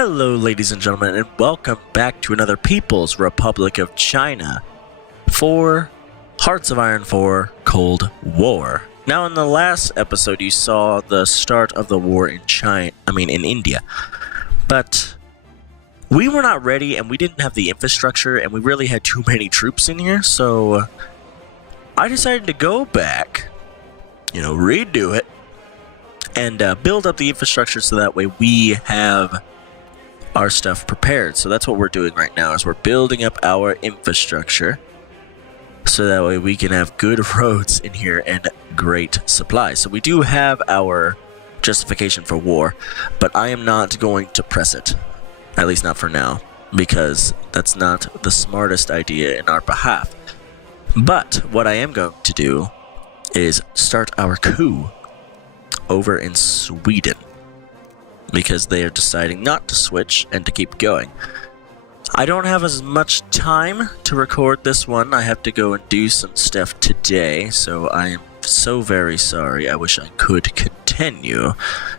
Hello ladies and gentlemen, and welcome back to another People's Republic of China for Hearts of Iron 4 Cold War. Now in the last episode you saw the start of the war in in India. But we were not ready and we didn't have the infrastructure and we really had too many troops in here, so I decided to go back, redo it, and build up the infrastructure so that way we have our stuff prepared. So that's what we're doing right now, is we're building up our infrastructure so that way we can have good roads in here and great supplies. So we do have our justification for war, but I am not going to press it, at least not for now, because that's not the smartest idea in our behalf. But what I am going to do is start our coup over in Sweden, because they are deciding not to switch and to keep going. I don't have as much time to record this one. I have to go and do some stuff today, so I am so very sorry. I wish I could continue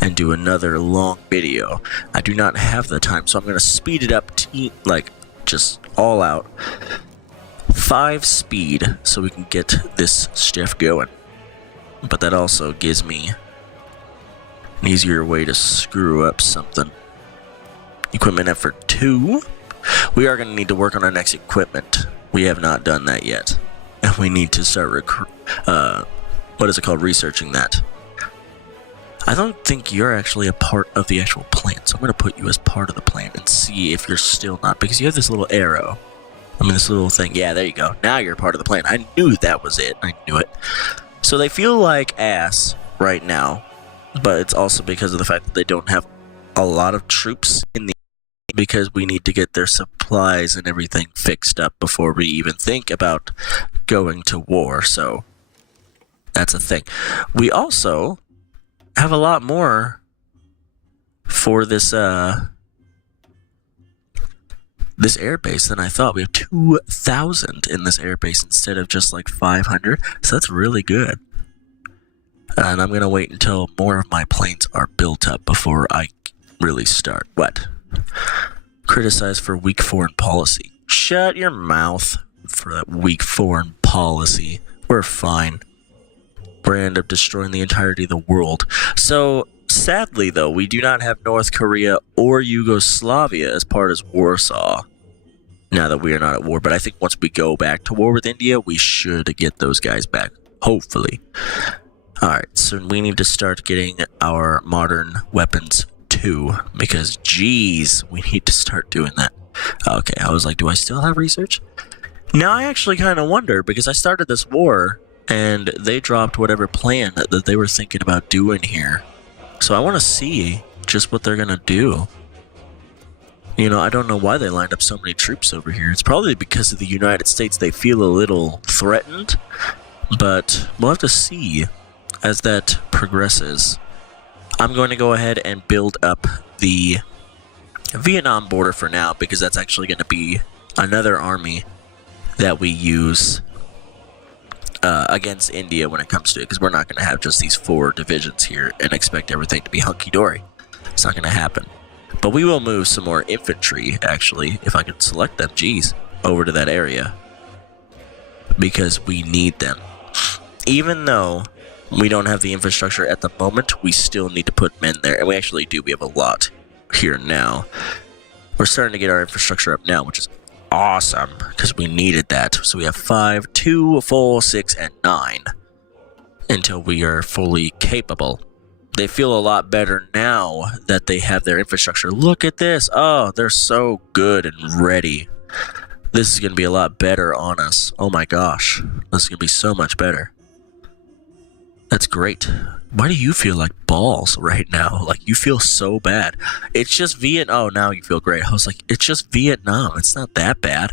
and do another long video. I do not have the time, so I'm going to speed it up to just all out 5 speed so we can get this stuff going. But that also gives me an easier way to screw up something. Equipment effort 2. We are going to need to work on our next equipment. We have not done that yet, and we need to start researching that. I don't think you're actually a part of the actual plan, so I'm going to put you as part of the plan and see if you're still not, because you have this little arrow. This little thing. Yeah, there you go. Now you're part of the plan. I knew that was it. I knew it. So they feel like ass right now, but it's also because of the fact that they don't have a lot of troops in the, because we need to get their supplies and everything fixed up before we even think about going to war. So that's a thing. We also have a lot more for this this airbase than I thought. We have 2,000 in this airbase instead of just like 500, so that's really good. And I'm gonna wait until more of my planes are built up before I really start. What? Criticized for weak foreign policy. Shut your mouth for that weak foreign policy. We're fine. We're gonna end up destroying the entirety of the world. So sadly though, we do not have North Korea or Yugoslavia as part of Warsaw now that we are not at war. But I think once we go back to war with India, we should get those guys back, hopefully. Alright, so we need to start getting our modern weapons too, because geez, we need to start doing that. Okay, I was like, do I still have research? Now I actually kind of wonder, because I started this war and they dropped whatever plan that they were thinking about doing here. So I want to see just what they're going to do. I don't know why they lined up so many troops over here. It's probably because of the United States. They feel a little threatened, but we'll have to see as that progresses. I'm going to go ahead and build up the Vietnam border for now, because that's actually going to be another army that we use against India when it comes to it, because we're not going to have just these 4 divisions here and expect everything to be hunky-dory. It's not going to happen. But we will move some more infantry, actually, if I could select them, geez, over to that area, because we need them. Even though we don't have the infrastructure at the moment, we still need to put men there, and we actually do. We have a lot here now. We're starting to get our infrastructure up now, which is awesome, because we needed that. So we have 5, 2, 4, 6, and 9 until we are fully capable. They feel a lot better now that they have their infrastructure. Look at this. Oh, they're so good and ready. This is going to be a lot better on us. Oh my gosh. This is going to be so much better. That's great. Why do you feel like balls right now? Like, you feel so bad. It's just Vietnam. Oh, now you feel great. I was like, it's just Vietnam. It's not that bad.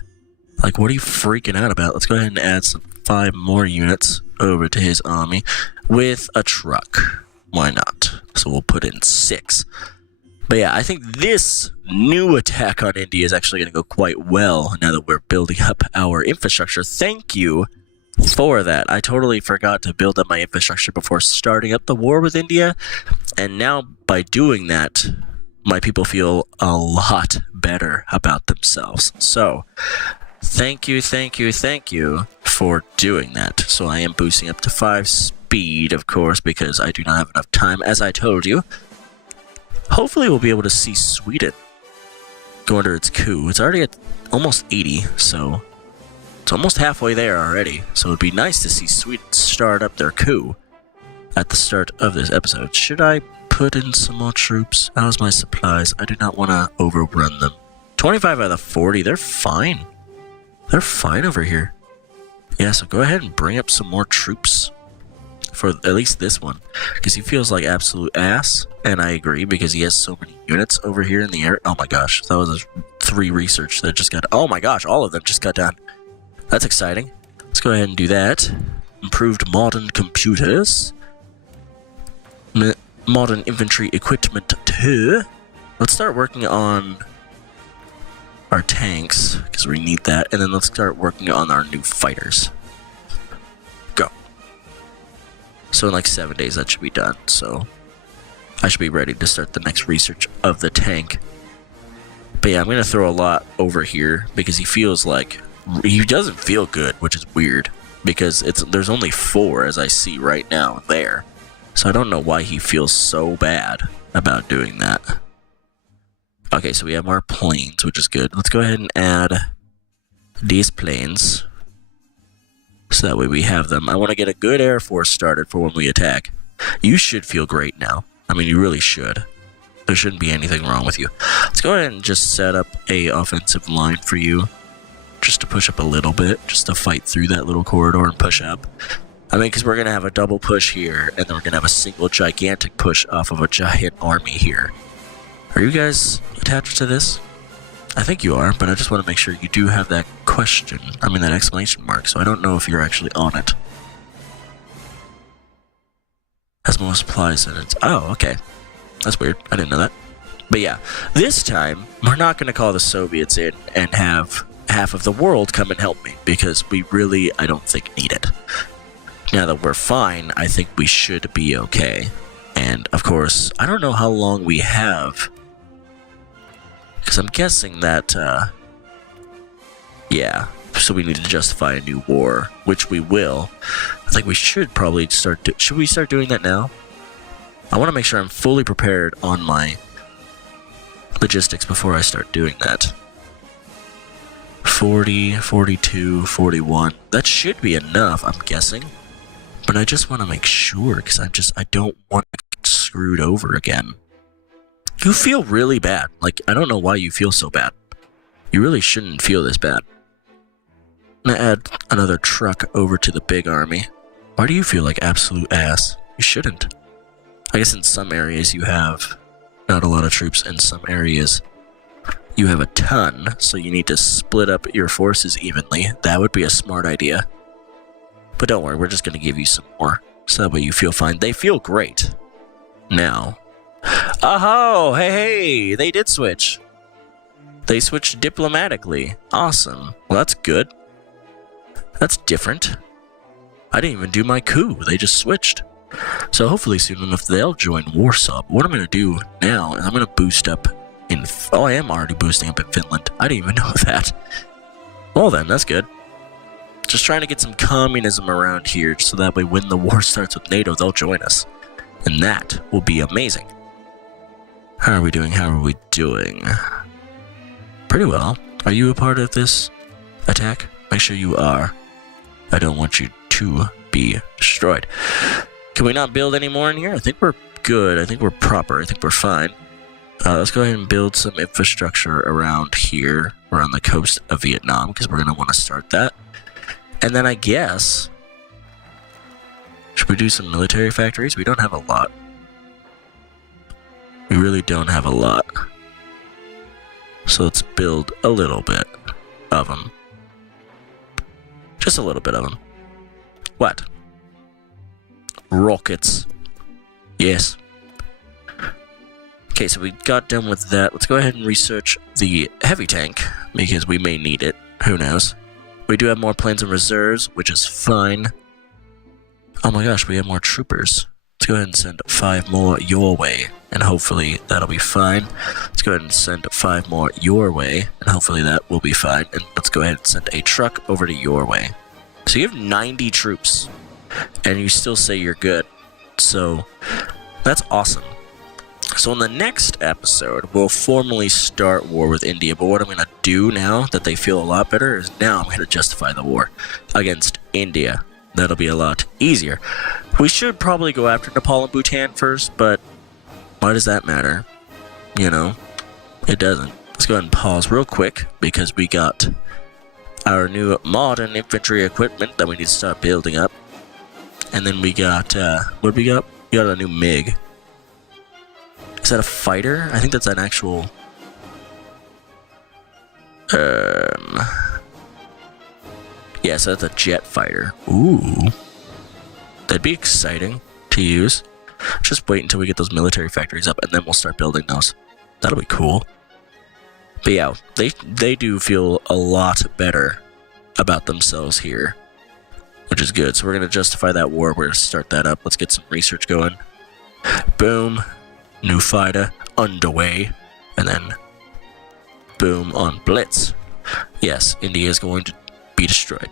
Like, what are you freaking out about? Let's go ahead and add some 5 more units over to his army with a truck. Why not? So we'll put in 6. But yeah, I think this new attack on India is actually going to go quite well now that we're building up our infrastructure. Thank you for that. I totally forgot to build up my infrastructure before starting up the war with India, and now by doing that, my people feel a lot better about themselves. So, thank you for doing that. So I am boosting up to 5 speed, of course, because I do not have enough time, as I told you. Hopefully we'll be able to see Sweden go under its coup. It's already at almost 80, so it's almost halfway there already. So it'd be nice to see Sweden start up their coup at the start of this episode. Should I put in some more troops? How's my supplies? I do not want to overrun them. 25 out of 40, they're fine. They're fine over here. Yeah, so go ahead and bring up some more troops for at least this one, because he feels like absolute ass, and I agree, because he has so many units over here in the air. Oh my gosh, that was a 3 research that just got... Oh my gosh, all of them just got done. That's exciting. Let's go ahead and do that. Improved modern computers. Modern infantry equipment too. Let's start working on our tanks, because we need that, and then let's start working on our new fighters. Go. So in like 7 days that should be done, so I should be ready to start the next research of the tank. But yeah, I'm going to throw a lot over here, because he feels like... He doesn't feel good, which is weird, because there's only 4, as I see right now, there. So I don't know why he feels so bad about doing that. Okay, so we have more planes, which is good. Let's go ahead and add these planes, so that way we have them. I want to get a good air force started for when we attack. You should feel great now. I mean, you really should. There shouldn't be anything wrong with you. Let's go ahead and just set up a offensive line for you, just to push up a little bit, just to fight through that little corridor and push up. I mean, because we're going to have a double push here, and then we're going to have a single gigantic push off of a giant army here. Are you guys attached to this? I think you are, but I just want to make sure you do have that question. I mean, that exclamation mark, so I don't know if you're actually on it. Has more supplies in it. Oh, okay. That's weird. I didn't know that. But yeah, this time, we're not going to call the Soviets in and have half of the world come and help me, because we really, I don't think, need it. Now that we're fine, I think we should be okay. And, of course, I don't know how long we have, because I'm guessing that, yeah, so we need to justify a new war, which we will. I think we should probably should we start doing that now? I want to make sure I'm fully prepared on my logistics before I start doing that. 40, 42, 41. That should be enough, I'm guessing. But I just want to make sure, because I don't want to get screwed over again. You feel really bad. Like, I don't know why you feel so bad. You really shouldn't feel this bad. I'm gonna add another truck over to the big army. Why do you feel like absolute ass? You shouldn't. I guess in some areas you have not a lot of troops. In some areas you have a ton, so you need to split up your forces evenly. That would be a smart idea. But don't worry, we're just going to give you some more, so that way you feel fine. They feel great. Now. Oh, hey, they did switch. They switched diplomatically. Awesome. Well, that's good. That's different. I didn't even do my coup. They just switched. So hopefully soon enough they'll join Warsaw. But what I'm going to do now is I'm going to boost up in... Oh, I am already boosting up in Finland. I didn't even know that. Well then, that's good. Just trying to get some communism around here, so that way when the war starts with NATO, they'll join us. And that will be amazing. How are we doing? How are we doing? Pretty well. Are you a part of this attack? Make sure you are. I don't want you to be destroyed. Can we not build any more in here? I think we're good. I think we're proper. I think we're fine. Let's go ahead and build some infrastructure around here, around the coast of Vietnam, because we're going to want to start that. And then I guess, should we do some military factories? We don't have a lot. We really don't have a lot. So let's build a little bit of them. Just a little bit of them. What? Rockets. Yes. Okay, so we got done with that. Let's go ahead and research the heavy tank, because we may need it. Who knows? We do have more planes and reserves, which is fine. Oh my gosh, we have more troopers. Let's go ahead and send 5 more your way, and hopefully that'll be fine. Let's go ahead and send 5 more your way, and hopefully that will be fine. And let's go ahead and send a truck over to your way. So you have 90 troops, and you still say you're good. So that's awesome. So in the next episode, we'll formally start war with India. But what I'm going to do now that they feel a lot better is now I'm going to justify the war against India. That'll be a lot easier. We should probably go after Nepal and Bhutan first, but why does that matter? You know, it doesn't. Let's go ahead and pause real quick because we got our new modern infantry equipment that we need to start building up. And then we got, what we got? We got a new MiG. Is that a fighter? I think that's an actual... Yeah, so that's a jet fighter. Ooh. That'd be exciting to use. Just wait until we get those military factories up, and then we'll start building those. That'll be cool. But yeah, they do feel a lot better about themselves here, which is good. So we're going to justify that war. We're going to start that up. Let's get some research going. Boom. New fighter underway. And then boom on Blitz. Yes, India is going to be destroyed.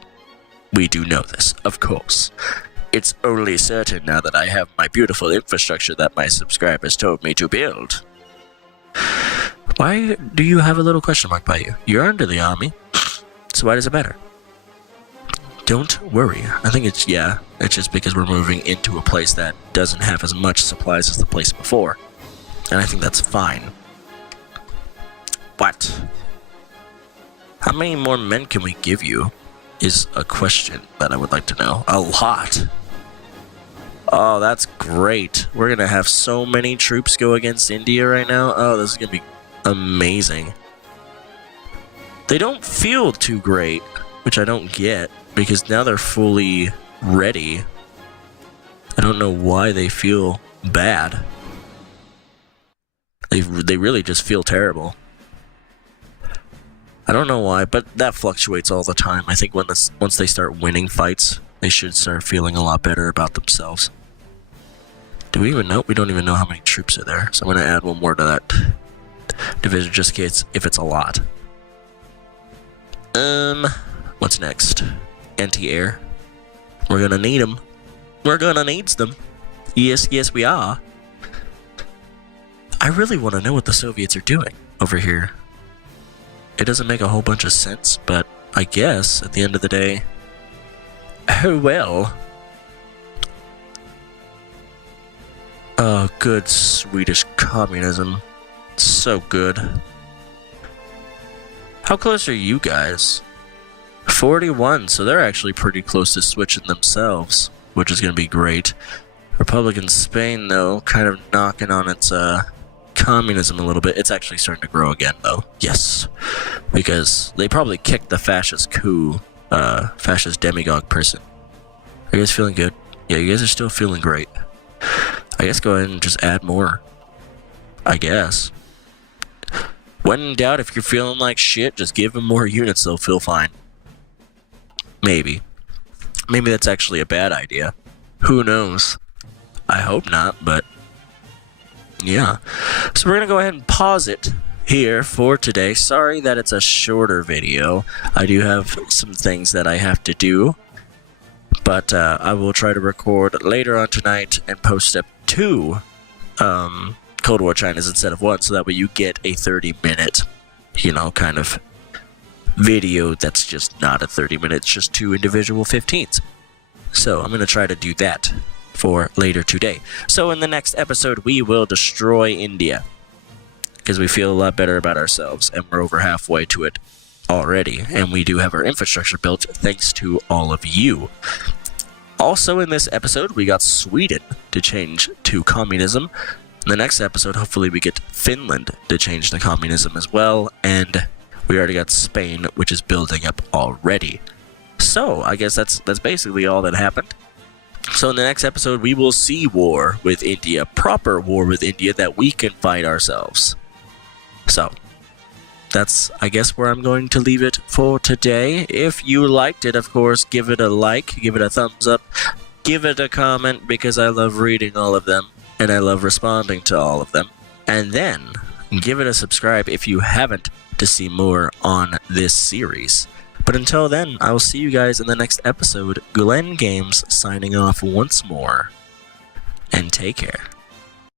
We do know this, of course. It's only certain now that I have my beautiful infrastructure that my subscribers told me to build. Why do you have a little question mark by you? You're under the army, so why does it matter? Don't worry. I think it's just because we're moving into a place that doesn't have as much supplies as the place before. And I think that's fine. What? How many more men can we give you? Is a question that I would like to know. A lot. Oh, that's great. We're gonna have so many troops go against India right now. Oh, this is gonna be amazing. They don't feel too great, which I don't get, because now they're fully ready. I don't know why they feel bad. They really just feel terrible. I don't know why, but that fluctuates all the time. I think once they start winning fights, they should start feeling a lot better about themselves. Do we even know? We don't even know how many troops are there. So I'm going to add 1 more to that division just in case if it's a lot. What's next? Anti-air. We're going to need them. We're going to need them. Yes, we are. I really want to know what the Soviets are doing over here. It doesn't make a whole bunch of sense, but I guess at the end of the day, oh well. Oh, good Swedish communism. So good. How close are you guys? 41, so they're actually pretty close to switching themselves, which is going to be great. Republican Spain, though, kind of knocking on its communism a little bit. It's actually starting to grow again, though. Yes. Because they probably kicked the fascist coup, fascist demagogue person. Are you guys feeling good? Yeah, you guys are still feeling great. I guess go ahead and just add more. I guess. When in doubt, if you're feeling like shit, just give them more units, they'll feel fine. Maybe. Maybe that's actually a bad idea. Who knows? I hope not, but yeah. So we're going to go ahead and pause it here for today. Sorry that it's a shorter video. I do have some things that I have to do. But I will try to record later on tonight and post up 2 Cold War Chinas instead of 1, so that way you get a 30-minute, kind of video that's just not a 30-minute, it's just 2 individual 15s. So I'm going to try to do that for later today. So in the next episode, we will destroy India, because we feel a lot better about ourselves, and we're over halfway to it already, and we do have our infrastructure built thanks to all of you. Also in this episode, we got Sweden to change to communism. In the next episode, hopefully we get Finland to change to communism as well, and we already got Spain, which is building up already. So I guess that's basically all that happened. So in the next episode, we will see war with India, proper war with India that we can fight ourselves. So that's, I guess, where I'm going to leave it for today. If you liked it, of course, give it a like, give it a thumbs up. give it a comment because I love reading all of them and I love responding to all of them. And then give it a subscribe if you haven't to see more on this series. But until then, I will see you guys in the next episode. Glenn Games signing off once more. And take care.